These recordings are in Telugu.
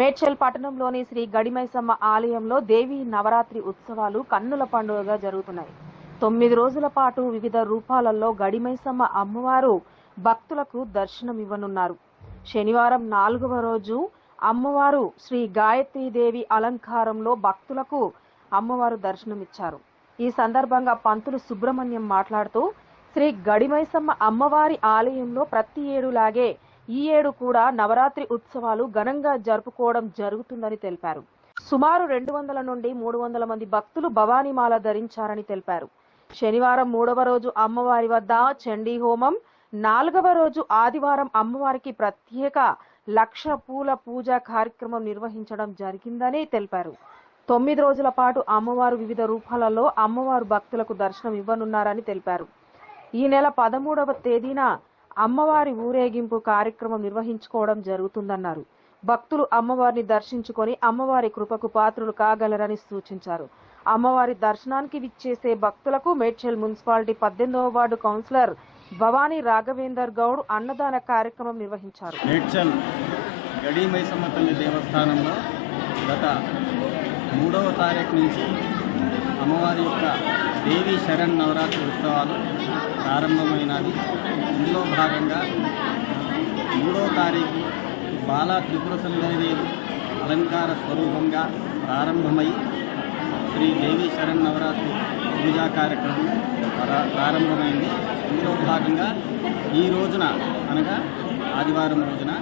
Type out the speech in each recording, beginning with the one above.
మేడ్చల్ పట్టణంలోని శ్రీ గడిమైసమ్మ ఆలయంలో దేవి నవరాత్రి ఉత్సవాలు కన్నుల పండుగగా జరుగుతున్నాయి. 9 రోజుల పాటు వివిధ రూపాలలో గడిమైసమ్మ అమ్మవారు భక్తులకు దర్శనమివ్వనున్నారు. శనివారం 4వ రోజు అమ్మవారు శ్రీ గాయత్రీదేవి అలంకారంలో భక్తులకు అమ్మవారు దర్శనమిచ్చారు. ఈ సందర్భంగా పంతులు సుబ్రహ్మణ్యం మాట్లాడుతూ శ్రీ గడిమైసమ్మ అమ్మవారి ఆలయంలో ప్రతి ఏడులాగే ఈ ఏడు కూడా నవరాత్రి ఉత్సవాలు ఘనంగా జరుపుకోవడం జరుగుతుందని తెలిపారు. సుమారు 200 నుండి 300 మంది భక్తులు భవానీమాల ధరించారని తెలిపారు. శనివారం 3వ రోజు అమ్మవారి వద్ద చండీ హోమం, 4వ రోజు ఆదివారం అమ్మవారికి ప్రత్యేక 1,00,000 పూల పూజ కార్యక్రమం నిర్వహించడం జరిగిందని తెలిపారు. 9 రోజుల పాటు అమ్మవారు వివిధ రూపాలలో అమ్మవారు భక్తులకు దర్శనం ఇవ్వనున్నారని తెలిపారు. ఈ నెల 13వ తేదీన అమ్మవారి ఊరేగింపు కార్యక్రమం నిర్వహించుకోవడం జరుగుతుందన్నారు. భక్తులు అమ్మవారిని దర్శించుకొని అమ్మవారి కృపకు పాత్రులు కాగలరని సూచించారు. అమ్మవారి దర్శనానికి విచ్చేసే భక్తులకు మేడ్చల్ మున్సిపాలిటీ 18వ వార్డు కౌన్సిలర్ భవానీ రాఘవేందర్ గౌడ్ అన్నదాన కార్యక్రమం నిర్వహించారు. మేడ్చల్ గడిమైసమ్మ తల్లి దేవస్థానంలో గత 3వ తారీఖు నుంచి అమ్మవారి యొక్క దేవి శరణ్ నవరాత్రి ఉత్సవాలు ప్రారంభమైనవి. ఇందులో భాగంగా 3వ తారీఖు బాలా త్రిపుర సుందరీదేవి అలంకార స్వరూపంగా ప్రారంభమై శ్రీ దేవి శరణ్ నవరాత్రి పూజా కార్యక్రమం ప్రారంభమైంది. ఇందులో భాగంగా ఈ రోజున అనగా ఆదివారం రోజున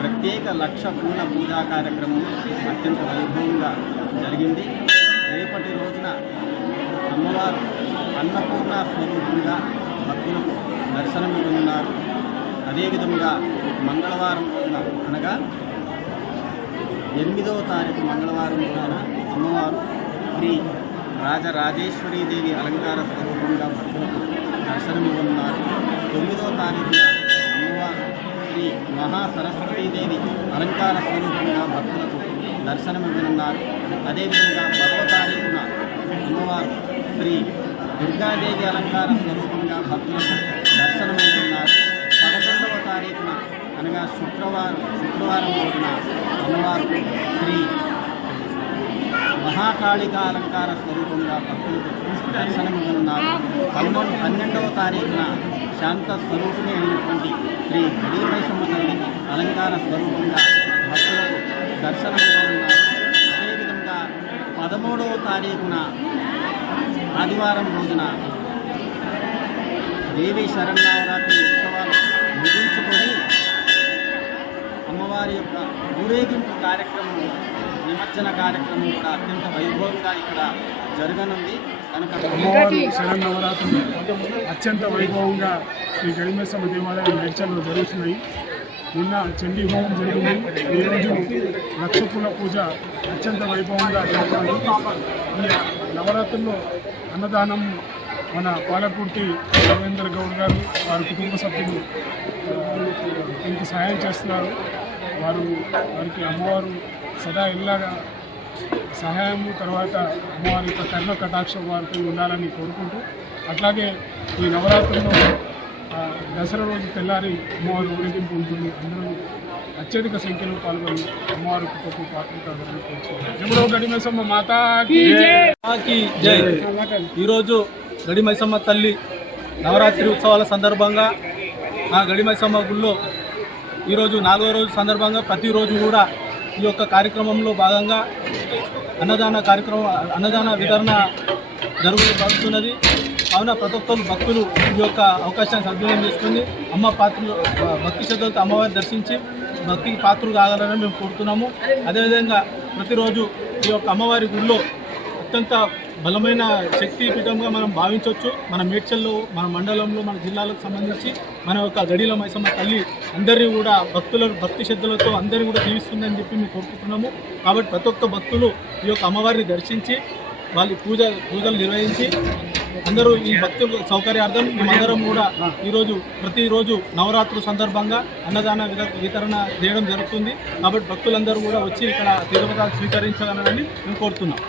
ప్రత్యేక 1,00,000 పూల పూజా కార్యక్రమం అత్యంత వైభవంగా జరిగింది. రేపటి రోజున అమ్మవారు అన్నపూర్ణ స్వరూపంగా భక్తులకు దర్శనమివ్వనున్నారు. అదేవిధంగా మంగళవారం రోజున అనగా 8వ తారీఖు మంగళవారం రోజున అమ్మవారు శ్రీ రాజరాజేశ్వరీదేవి అలంకార స్వరూపంగా భక్తులకు దర్శనమివ్వనున్నారు. 9వ తారీఖున అమ్మవారు శ్రీ మహాసరస్వతీదేవి అలంకార స్వరూపంగా భక్తులకు దర్శనమివ్వనున్నారు. అదేవిధంగా 10వ తారీఖున అమ్మవారు శ్రీ దుర్గాదేవి అలంకార స్వరూపంగా భక్తులకు దర్శనమివ్వనున్నారు. 11వ తారీఖున అనగా శుక్రవారం రోజున అమ్మవారు శ్రీ మహాకాళిక అలంకార స్వరూపంగా భక్తులకు దర్శనమివ్వనున్నారు. 12వ తారీఖున శాంత స్వరూపిణి అయినటువంటి శ్రీ గడిమైసమ్మ తల్లి అలంకార స్వరూపంగా భక్తులకు దర్శనమివ్వనున్నారు. అదేవిధంగా 13వ తారీఖున ఆదివారం రోజున దేవి శరన్నవరాత్రి ఉత్సవాలు ముగించుకొని అమ్మవారి యొక్క ఊరేగింపు కార్యక్రమం, నిమజ్జన కార్యక్రమం కూడా అత్యంత వైభవంగా ఇక్కడ జరగనుంది. కనుక అమ్మవారి శరన్నవరాత్రులు అత్యంత వైభవంగా శ్రీ గడిమైసమ్మ దేవాలయం మేడ్చల్లో జరుగుతున్నాయి. నిన్న చండీ హోమం జరిగింది. ఈరోజు 1,00,000 పూల పూజ అత్యంత వైభవంగా జరుగుతుంది. ఈ నవరాత్రుల్లో అన్నదానం మన పాలకుర్తి రవీందర్ గౌడ్ గారు వారి కుటుంబ సభ్యులు దీనికి సహాయం చేస్తున్నారు. వారికి అమ్మవారు సదా ఇలాగా సహాయము, తర్వాత అమ్మవారి యొక్క కర్ణ కటాక్షం వారికి ఉండాలని కోరుకుంటూ, అట్లాగే ఈ నవరాత్రుల్లో దసరా రోజు తెల్లారి అమ్మవారి ఊరేగింపు ఉంటుంది. అందరూ అత్యధిక సంఖ్యలో పాల్గొని అమ్మవారి కృపకు పాత్రలు కావాలని కోరుకుంటున్నారు. గడిమైసమ్మ మాతాకి జై. ఈరోజు గడిమైసమ్మ తల్లి నవరాత్రి ఉత్సవాల సందర్భంగా ఆ గడిమైసమ్మ గుళ్ళో ఈరోజు 4వ రోజు సందర్భంగా ప్రతిరోజు కూడా ఈ యొక్క కార్యక్రమంలో భాగంగా అన్నదాన వితరణ జరుగుతున్నది. కావున ప్రతి ఒక్కరు భక్తులు ఈ యొక్క అవకాశాన్ని సద్వినియోగం చేసుకుని భక్తి శ్రద్ధలతో అమ్మవారిని దర్శించి భక్తికి పాత్రలు కాగలరని మేము కోరుతున్నాము. అదేవిధంగా ప్రతిరోజు ఈ యొక్క అమ్మవారి గుడిలో అత్యంత బలమైన శక్తి పీఠంగా మనం భావించవచ్చు. మన మేడ్చల్లో, మన మండలంలో, మన జిల్లాలకు సంబంధించి మన యొక్క గడిల మైసమ్మ తల్లి అందరినీ కూడా భక్తి శ్రద్ధలతో అందరినీ కూడా జీవిస్తుందని చెప్పి మేము కోరుకుంటున్నాము. కాబట్టి ప్రతి ఒక్క భక్తులు ఈ యొక్క అమ్మవారిని దర్శించి వాళ్ళ పూజలు నిర్వహించి అందరూ ఈ భక్తుల సౌకర్యార్థం మేమందరం కూడా ప్రతిరోజు నవరాత్రుల సందర్భంగా అన్నదాన వితరణ చేయడం జరుగుతుంది. కాబట్టి భక్తులందరూ కూడా వచ్చి ఇక్కడ తీర్థప్రసాదాలు స్వీకరించాలని మేము కోరుతున్నాం.